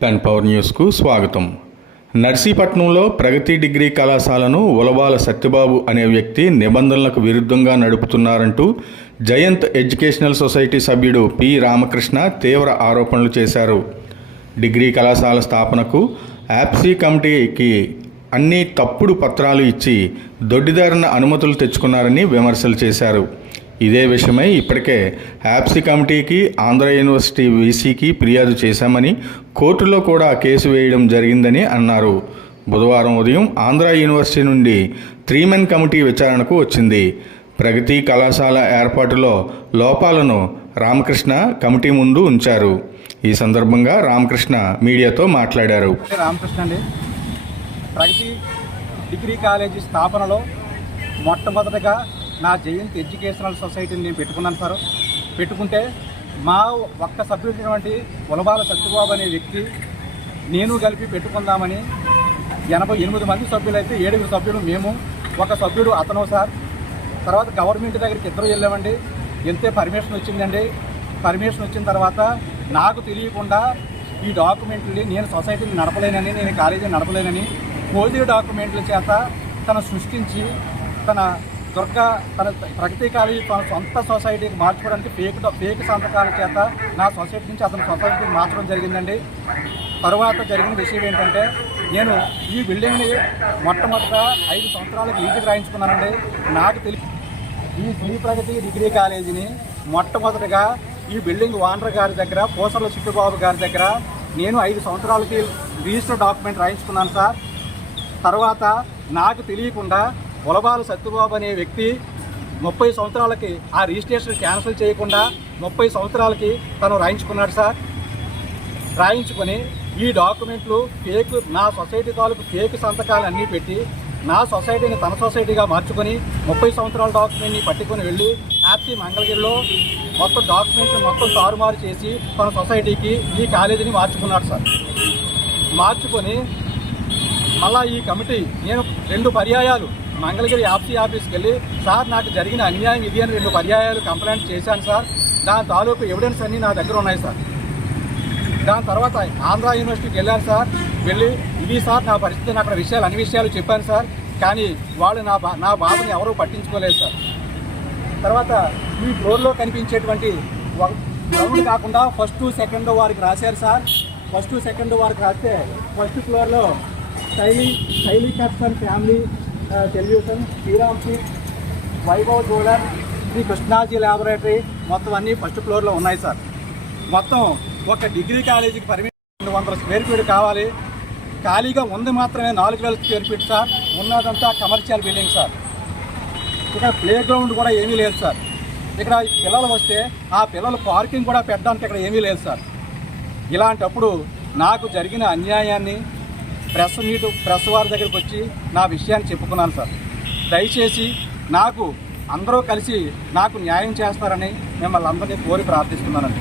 Ten power న్యూస్కు స్వాగతం. నర్సీపట్నంలో ప్రగతి degree కళాశాలను ఉలవాల సత్యబాబు అనే వ్యక్తి నిబంధనలకు విరుద్ధంగా నడుపుతున్నారంటూ జయంత్ ఎడ్యుకేషనల్ సొసైటీ సభ్యుడు పి రామకృష్ణ తీవ్ర ఆరోపణలు చేశారు. డిగ్రీ కళాశాల స్థాపనకు యాప్సీ కమిటీకి అన్ని తప్పుడు పత్రాలు ఇచ్చి దొడ్డిదారిన అనుమతులు తెచ్చుకున్నారని విమర్శలు చేశారు. ఇదే విషయమై ఇప్పటికే యాప్సీ కమిటీకి ఆంధ్ర యూనివర్సిటీ వీసీకి ఫిర్యాదు చేశామని, కోర్టులో కూడా కేసు వేయడం జరిగిందని అన్నారు. బుధవారం ఉదయం ఆంధ్ర యూనివర్సిటీ నుండి 3 కమిటీ విచారణకు వచ్చింది. ప్రగతి కళాశాల ఏర్పాటులో లోపాలను రామకృష్ణ కమిటీ ముందు ఉంచారు. ఈ సందర్భంగా రామకృష్ణ మీడియాతో మాట్లాడారు. రామకృష్ణ అండి, ప్రగతి డిగ్రీ కాలేజీ స్థాపనలో మొట్టమొదటగా నా జయంత్ ఎడ్యుకేషనల్ సొసైటీని నేను పెట్టుకున్నాను సార్. పెట్టుకుంటే మా ఒక్క సభ్యుడైనటువంటి ఉలవాల సత్యబాబు అనే వ్యక్తి నేను కలిపి పెట్టుకుందామని 88 మంది సభ్యులైతే 7 సభ్యులు మేము, ఒక సభ్యుడు అతను సార్. తర్వాత గవర్నమెంట్ దగ్గరికి ఇద్దరు వెళ్ళామండి. ఎంతే పర్మిషన్ వచ్చిందండి. పర్మిషన్ వచ్చిన తర్వాత నాకు తెలియకుండా ఈ డాక్యుమెంట్లు నేను సొసైటీని నడపలేనని, నేను కాలేజీని నడపలేనని ఫోర్జరీ డాక్యుమెంట్ల చేత తను సృష్టించి తన ప్రగతి కాలేజీ తన సొంత సొసైటీకి మార్చుకోవడానికి ఫేక్ సంతకాల చేత నా సొసైటీ నుంచి అతని సొసైటీకి మార్చడం జరిగిందండి. తర్వాత జరిగిన విషయం ఏంటంటే, నేను ఈ బిల్డింగ్ని మొట్టమొదట 5 సంవత్సరాలకు లీజుకి రాయించుకున్నానండి. నాకు తెలిసి ఈ శ్రీ ప్రగతి డిగ్రీ కాలేజీని మొట్టమొదటిగా ఈ బిల్డింగ్ ఓనర్ గారి దగ్గర, పోసర్ల చిట్టుబాబు గారి దగ్గర నేను 5 సంవత్సరాలకి రిజిస్టర్ డాక్యుమెంట్ రాయించుకున్నాను సార్. తర్వాత నాకు తెలియకుండా ఉలవాల సత్యబాబు అనే వ్యక్తి 30 సంవత్సరాలకి ఆ రిజిస్ట్రేషన్ క్యాన్సిల్ చేయకుండా 30 సంవత్సరాలకి తను రాయించుకున్నాడు సార్. రాయించుకొని ఈ డాక్యుమెంట్లు ఫేక్, నా సొసైటీ తాలూకు ఫేక్ సంతకాలు అన్నీ పెట్టి నా సొసైటీని తన సొసైటీగా మార్చుకొని 30 సంవత్సరాల డాక్యుమెంట్ని పట్టుకొని వెళ్ళి యాప్సీ మంగళగిరిలో మొత్తం డాక్యుమెంట్ని మొత్తం తారుమారు చేసి తన సొసైటీకి ఈ కాలేజీని మార్చుకున్నాడు సార్. మార్చుకొని మళ్ళా ఈ కమిటీ నేను 2 పర్యాయాలు మంగళగిరి యాప్సీ ఆఫీస్కి వెళ్ళి, సార్ నాకు జరిగిన అన్యాయం ఇది అని 2 పర్యాయాలు కంప్లైంట్ చేశాను సార్. దాని తాలూకు ఎవిడెన్స్ అన్నీ నా దగ్గర ఉన్నాయి సార్. దాని తర్వాత ఆంధ్ర యూనివర్సిటీకి వెళ్ళాను సార్. వెళ్ళి ఇది సార్ నా పరిస్థితి, అక్కడ విషయాలు అన్ని విషయాలు చెప్పాను సార్. కానీ వాళ్ళు నా బాధని ఎవరూ పట్టించుకోలేదు సార్. తర్వాత ఈ ఫ్లోర్లో కనిపించేటువంటి గ్రౌండ్ కాకుండా 1st, 2nd వారికి రాశారు సార్. 1st, 2nd వారికి రాస్తే ఫస్ట్ ఫ్లోర్లో Shaili cuts and family television, Sriram seat, Vaibhav jeweller, Shri Krishnaji laboratory మొత్తం అన్నీ 1st ఫ్లోర్లో ఉన్నాయి సార్. మొత్తం ఒక డిగ్రీ కాలేజీకి పర్మిషన్ 200 స్క్వేర్ ఫీట్ కావాలి. ఖాళీగా ఉంది మాత్రమే 4000 స్క్వేర్ ఫీట్ సార్. ఉన్నదంతా కమర్షియల్ బిల్డింగ్ సార్. ఇక్కడ ప్లే గ్రౌండ్ కూడా ఏమీ లేదు సార్. ఇక్కడ పిల్లలు వస్తే ఆ పిల్లలు పార్కింగ్ కూడా పెట్టడానికి ఇక్కడ ఏమీ లేదు సార్. ఇలాంటప్పుడు నాకు జరిగిన అన్యాయాన్ని ప్రెస్ వారి దగ్గరికి వచ్చి నా విషయాన్ని చెప్పుకున్నాను సార్. దయచేసి నాకు అందరూ కలిసి నాకు న్యాయం చేస్తారని మిమ్మల్ని అందరినీ కోరి ప్రార్థిస్తున్నానండి.